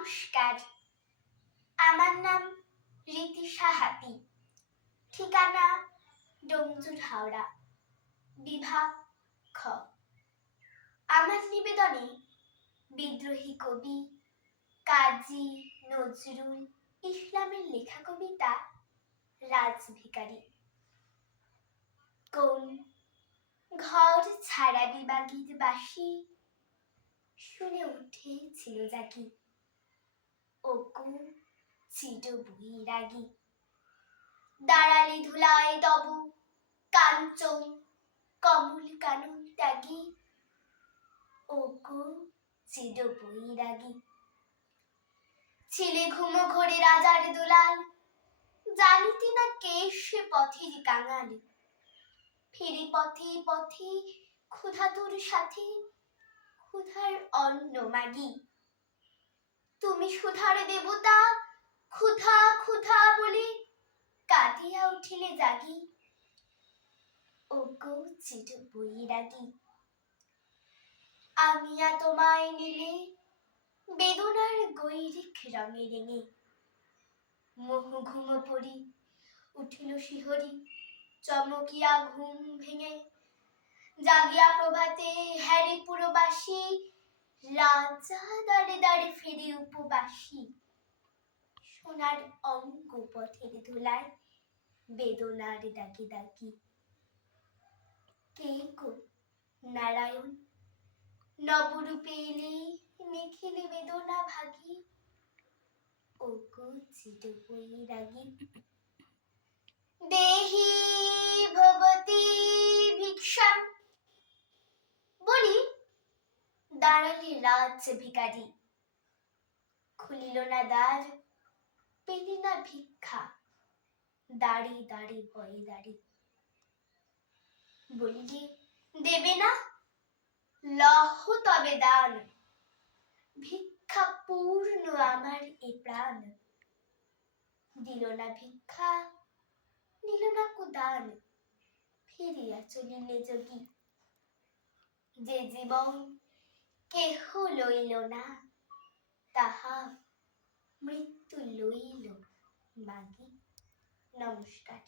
নমস্কার। আমার নাম রীতি সাহাতি ঠিকানা ডোমজুর হাওড়া, বিভাগ খ। আমার নিবেদনে বিদ্রোহী কবি কাজী নজরুল ইসলামের লেখা কবিতা রাজভিকারী কোন ঘর ছাড়া বিবাগীর বাসি শুনে উঠেছিল জাকি ওকু চিড বৈরাগী দাঁড়ালি ধুলায় তবু কাঞ্চন কমল কানন ত্যাগী। ওকু চিড বৈরাগী ছিলে ঘুম ঘরে রাজার দোলাল। জানিতে না কে সে পথের কাঙাল। ফিরে পথে পথে ক্ষুধাতুর সাথে ক্ষুধার অন্ন মাগি। তুমি সুধার দেবতা, ক্ষুধা ক্ষুধা বলে কাঁদিয়া উঠিলে জাগি। ও গো চির বৈরাগী, আমিয়া তোমায় নিলে বেদনার গৈরিক রঙে রেঙে। মোহ ঘুম পড়ি, উঠিল শিহরি, চমকিয়া ঘুম ভেঙে। জাগিয়া প্রভাতে হ্যারি পুরবাসী রাজা উপবাসী। সোনার পথের বেদনার ডাকি ডাকি কে গো? নারায়ণ, নবরূপে এলে নিখিলে বেদনা ভাগি। ও গো বৈরাগী দেহি দাঁড়ালি রাজ ভিকারি খুলিল না দ্বার, পেলি না ভিক্ষা। দাঁড়ি দাঁড়ি, ভয়ে দাঁড়ি। বলিলে, দেবে না? লহ তবে দান। ভিক্ষা পূর্ণ আমার এ প্রাণ। দিল না ভিক্ষা, নিল না কুদান। ফিরিয়া চলিলে যোগী। যে জীবন কেহ লইল না তাহা মৃত্যু লইল মাগি নমস্কার